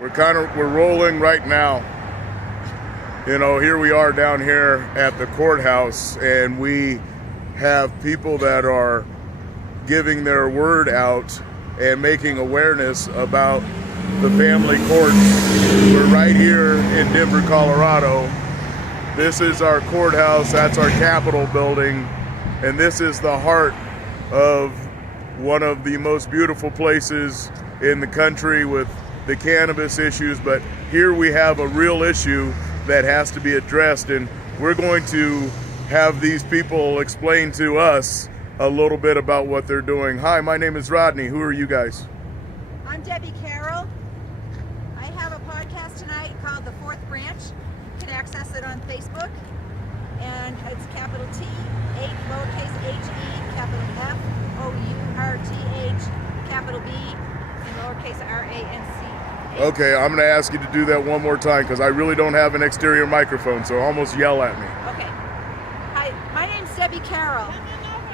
We're rolling right now. You know, here we are down here at the courthouse, and we have people that are giving their word out and making awareness about the family courts. We're right here in Denver, Colorado. This is our courthouse, that's our Capitol building, and this is the heart of one of the most beautiful places in the country with the cannabis issues, but here we have a real issue that has to be addressed, and we're going to have these people explain to us a little bit about what they're doing. Hi, my name is Rodney. Who are you guys? I'm Debbie Carroll. I have a podcast tonight called The Fourth Branch. You can access it on Facebook, and it's capital T, lowercase h-e, capital F-O-U-R-T-H, capital B, and lowercase r-a-n-c. Okay, I'm going to ask you to do that one more time because I really don't have an exterior microphone, so almost yell at me. Okay. Hi, my name's Debbie Carroll,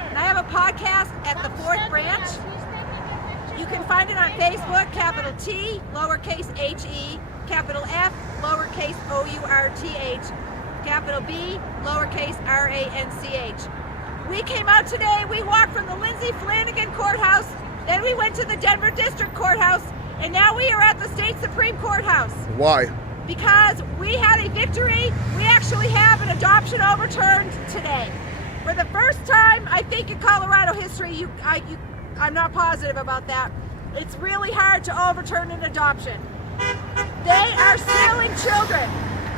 and I have a podcast at The Fourth Branch. You can find it on Facebook, capital T, lowercase h-e, capital F, lowercase o-u-r-t-h, capital B, lowercase r-a-n-c-h. We came out today, we walked from the Lindsay Flanagan Courthouse, then we went to the Denver District Courthouse, and now we are at the State Supreme Courthouse. Why? Because we had a victory. We actually have an adoption overturned today. For the first time, I think, in Colorado history, I'm not positive about that. It's really hard to overturn an adoption. They are stealing children.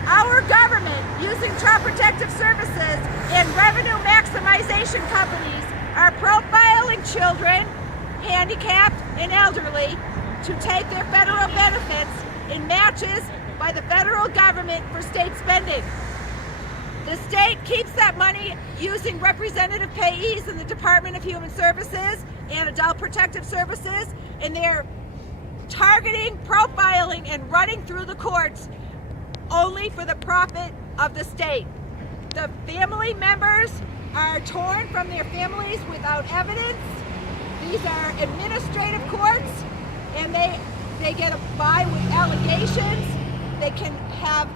Our government, using Child Protective Services and revenue maximization companies, are profiling children, handicapped and elderly, to take their federal benefits in matches by the federal government for state spending. The state keeps that money using representative payees in the Department of Human Services and Adult Protective Services, and they're targeting, profiling, and running through the courts only for the profit of the state. The family members are torn from their families without evidence. These are administrative courts, and they get by with allegations. They can have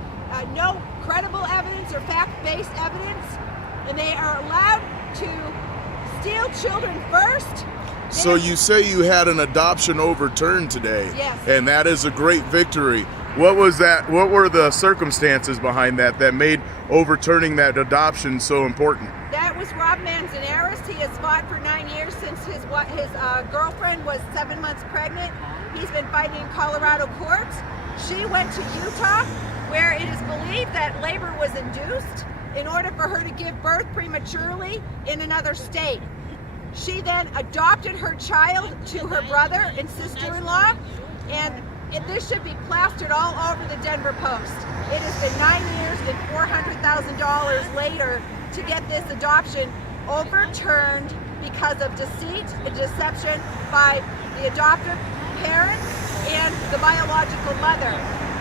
no credible evidence or fact-based evidence, and they are allowed to steal children first. So you say you had an adoption overturned today. Yes. And that is a great victory. What was that? What were the circumstances behind that made overturning that adoption so important? That was Rob Manzanares. He has fought for 9 years since his girlfriend was 7 months pregnant. He's been fighting in Colorado courts. She went to Utah, where it is believed that labor was induced in order for her to give birth prematurely in another state. She then adopted her child to her brother and sister-in-law, and this should be plastered all over the Denver Post. It has been 9 years and $400,000 later to get this adoption overturned because of deceit and deception by the adoptive parents and the biological mother.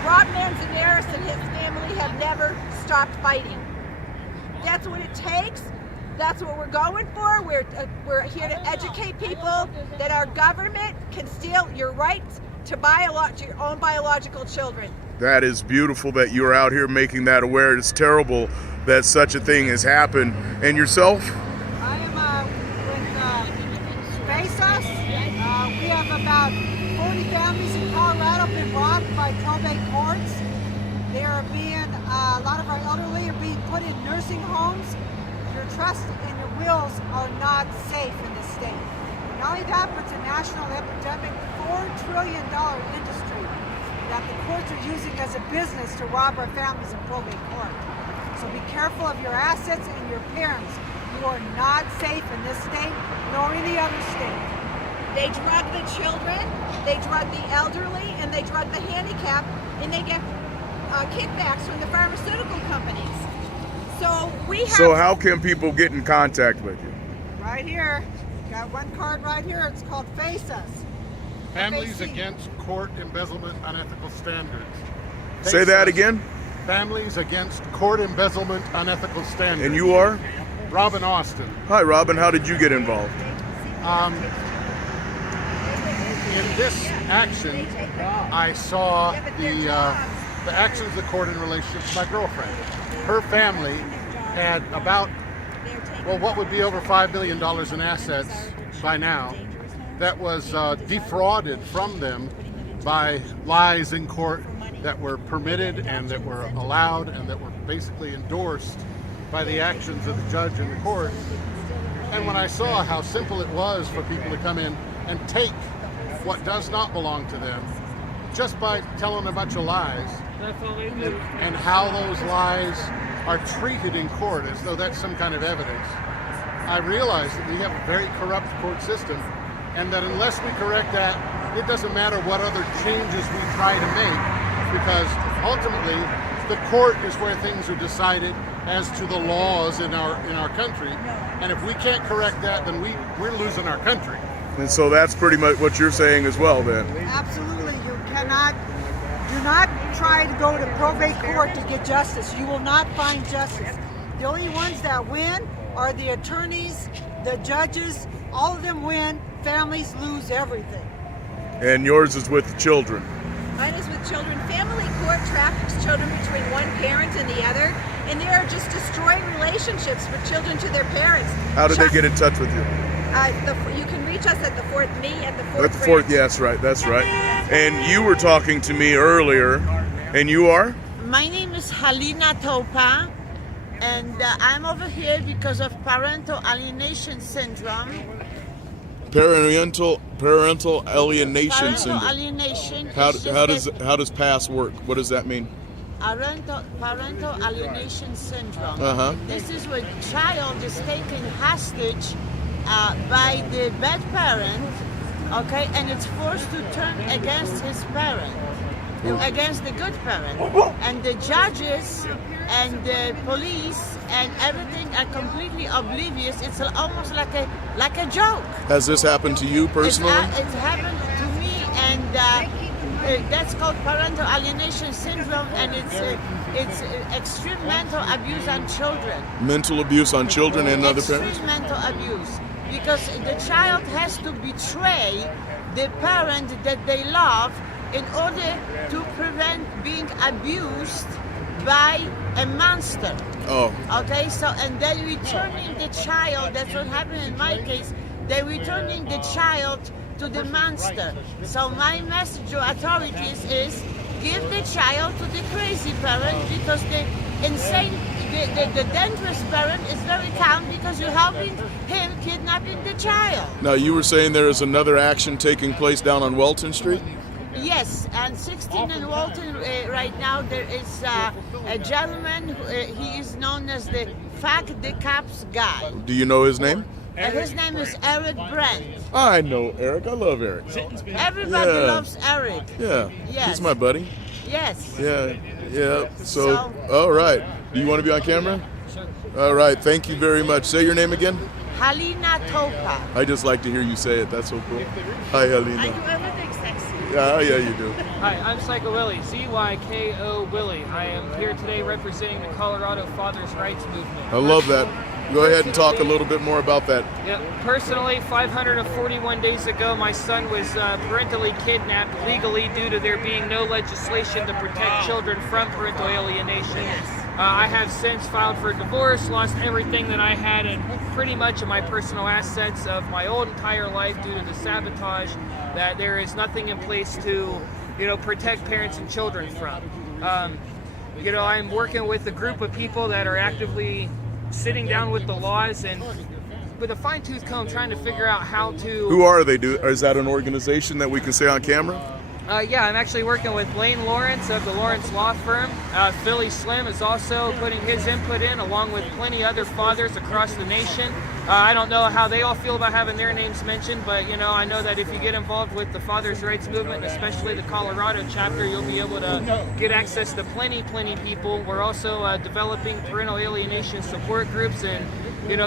Rob Manzanares and his family have never stopped fighting. That's what it takes. That's what we're going for. We're here to educate people that our government can steal your rights to your own biological children. That is beautiful that you're out here making that aware. It's terrible that such a thing has happened. And yourself? I am with Face Us. We have about 40 families in Colorado been robbed by probate courts. They are a lot of our elderly are being put in nursing homes. Your trust and your wills are not safe in this state. Not only that, but it's a national epidemic, $4 trillion industry that the courts are using as a business to rob our families in probate court. So be careful of your assets and your parents. You are not safe in this state nor any other state. They drug the children, they drug the elderly, and they drug the handicapped, and they get kickbacks from the pharmaceutical companies. So how can people get in contact with you? Right here. Got one card right here. It's called Face Us. Families Against Court Embezzlement Unethical Standards. Say that again? Families Against Court Embezzlement Unethical Standards. And you are? Robin Austin. Hi, Robin. How did you get involved? in this action, I saw the actions of the court in relationship to my girlfriend. Her family had about, well, what would be over $5 billion in assets by now that was defrauded from them by lies in court that were permitted and that were allowed and that were basically endorsed by the actions of the judge and the court. And when I saw how simple it was for people to come in and take what does not belong to them just by telling a bunch of lies, and how those lies are treated in court as though that's some kind of evidence, I realized that we have a very corrupt court system, and that unless we correct that, it doesn't matter what other changes we try to make, because ultimately the court is where things are decided as to the laws in our country, and if we can't correct that, then we're losing our country. And so that's pretty much what you're saying as well, then. Absolutely. You cannot, do not try to go to probate court to get justice. You will not find justice. The only ones that win are the attorneys, the judges. All of them win. Families lose everything. And yours is with the children. Mine is with children. Family court traffics children between one parent and the other, and they are just destroying relationships for children to their parents. How did they get in touch with you? You can reach us at the Fouth, me at the Fouth. At the Fouth, yes, right, that's right. And you were talking to me earlier, and you are? My name is Halina Topa, and I'm over here because of parental alienation syndrome. Parental alienation syndrome. Parental alienation. How does PASS work? What does that mean? Parental alienation syndrome. Uh-huh. This is where child is taken hostage by the bad parent, okay, and it's forced to turn against his parent, against the good parent, and the judges and the police and everything are completely oblivious. It's almost like a joke. Has this happened to you personally? It's happened to me, and that's called parental alienation syndrome, and it's extreme mental abuse on children. Mental abuse on children and other parents? Extreme mental abuse, because the child has to betray the parent that they love in order to prevent being abused by a monster. Oh. Okay, so, and then returning the child, that's what happened in my case, they're returning the child to the monster. So my message to authorities is, give the child to the crazy parent, because the insane, the dangerous parent is very calm because you're helping him kidnapping the child. Now you were saying there is another action taking place down on Welton Street? Yes, and 16 in Walton right now there is a gentleman, he is known as the Fuck the Cops guy. Do you know his name? His name is Eric Brent. I know Eric. I love Eric. Everybody loves Eric. Yeah. Yes. He's my buddy. Yes. Yeah. So, all right. Do you want to be on camera? All right. Thank you very much. Say your name again. Halina Topa. I just like to hear you say it. That's so cool. Hi, Halina. I do everything sexy. Yeah, you do. Hi, I'm Psycho Willie, CYKO Willie. I am here today representing the Colorado Fathers' Rights Movement. I love that. Go ahead and talk a little bit more about that. Yeah, personally, 541 days ago, my son was parentally kidnapped legally due to there being no legislation to protect children from parental alienation. I have since filed for divorce, lost everything that I had and pretty much of my personal assets of my whole entire life due to the sabotage that there is nothing in place to, protect parents and children from. I'm working with a group of people that are actively sitting down with the laws and with a fine-tooth comb trying to figure out how to... Who are they? Is that an organization that we can say on camera? Yeah, I'm actually working with Lane Lawrence of the Lawrence Law Firm. Philly Slim is also putting his input in, along with plenty other fathers across the nation. I don't know how they all feel about having their names mentioned, but I know that if you get involved with the Fathers' Rights Movement, especially the Colorado chapter, you'll be able to get access to plenty people. We're also developing parental alienation support groups and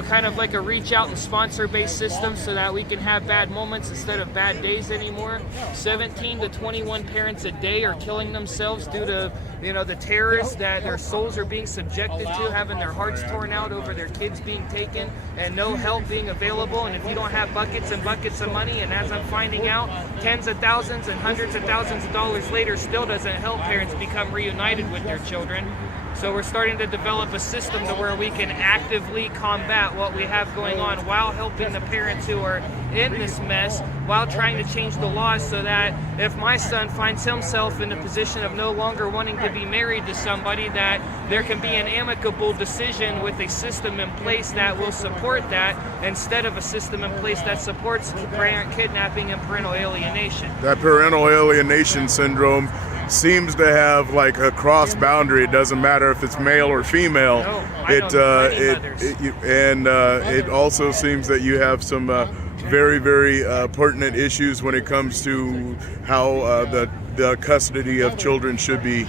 kind of like a reach out and sponsor based system so that we can have bad moments instead of bad days anymore. 17 to 21 parents a day are killing themselves due to the terrorists that their souls are being subjected to, having their hearts torn out over their kids being taken and no no help being available, and if you don't have buckets and buckets of money, and as I'm finding out, tens of thousands and hundreds of thousands of dollars later still doesn't help parents become reunited with their children. So we're starting to develop a system to where we can actively combat what we have going on while helping the parents who are in this mess, while trying to change the laws so that if my son finds himself in a position of no longer wanting to be married to somebody, that there can be an amicable decision with a system in place that will support that, instead of a system in place that supports parent kidnapping and parental alienation. That parental alienation syndrome seems to have like a cross boundary. It doesn't matter if it's male or female. No, it also seems that you have some very, very pertinent issues when it comes to how the custody of children should be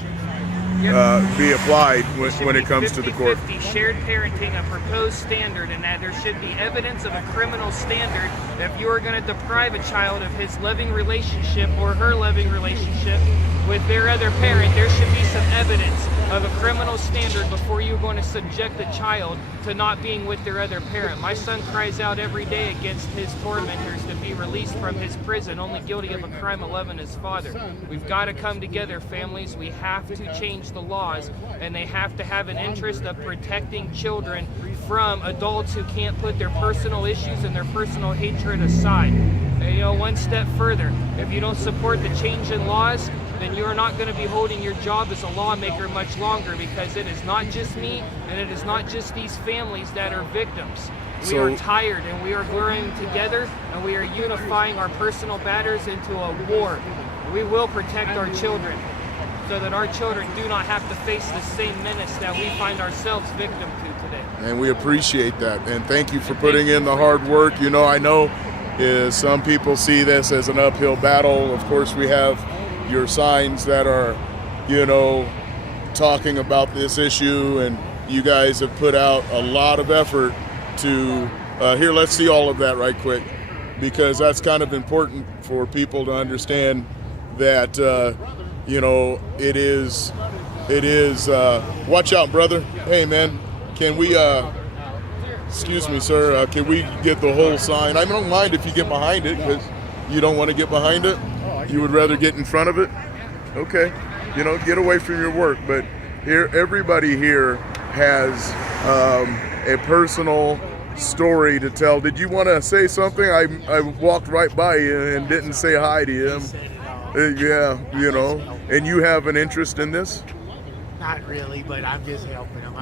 applied when it comes to the court. 50-50 shared parenting, a proposed standard, and that there should be evidence of a criminal standard if you are going to deprive a child of his loving relationship or her loving relationship with their other parent. There should be some evidence of a criminal standard before you're going to subject a child to not being with their other parent. My son cries out every day against his tormentors to be released from his prison, only guilty of a crime of loving his father. We've got to come together, families. We have to change the laws, and they have to have an interest of protecting children from adults who can't put their personal issues and their personal hatred aside. And, one step further, if you don't support the change in laws, then you're not going to be holding your job as a lawmaker much longer, because it is not just me and it is not just these families that are victims. We are tired, and we are growing together, and we are unifying our personal batters into a war. We will protect our children so that our children do not have to face the same menace that we find ourselves victim to today. And we appreciate that, and thank you for putting in the hard work. I know some people see this as an uphill battle. Of course, we have your signs that are, talking about this issue, and you guys have put out a lot of effort to, here, let's see all of that right quick, because that's kind of important for people to understand that, it is, watch out, brother. Hey, man, can we, excuse me, sir, can we get the whole sign? I don't mind if you get behind it, because you don't want to get behind it. You would rather get in front of it? Okay. Get away from your work. But here, everybody here has a personal story to tell. Did you want to say something? I walked right by you and didn't say hi to you. Yeah, and you have an interest in this? Not really, but I'm just helping them.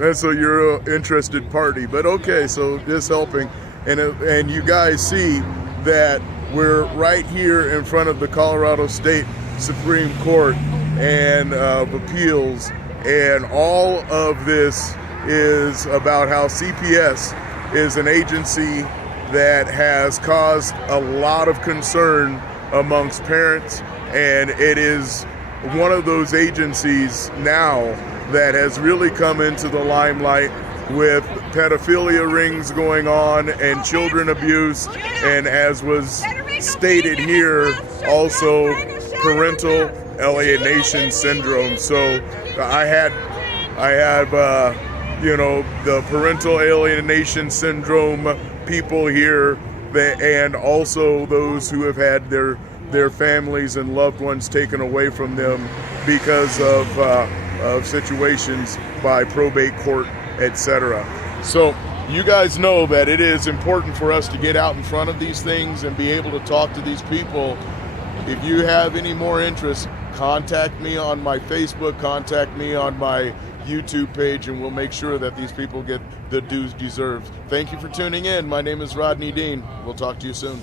And so you're an interested party. But okay, so just helping. And you guys see that we're right here in front of the Colorado State Supreme Court and of Appeals, and all of this is about how CPS is an agency that has caused a lot of concern amongst parents, and it is one of those agencies now that has really come into the limelight with pedophilia rings going on and children abuse, and as was stated here, also parental alienation syndrome. So I have the parental alienation syndrome people here, and also those who have had their families and loved ones taken away from them because of situations by probate court, etc. So you guys know that it is important for us to get out in front of these things and be able to talk to these people. If you have any more interest, contact me on my Facebook, contact me on my YouTube page, and we'll make sure that these people get the dues deserved. Thank you for tuning in. My name is Rodney Dean. We'll talk to you soon.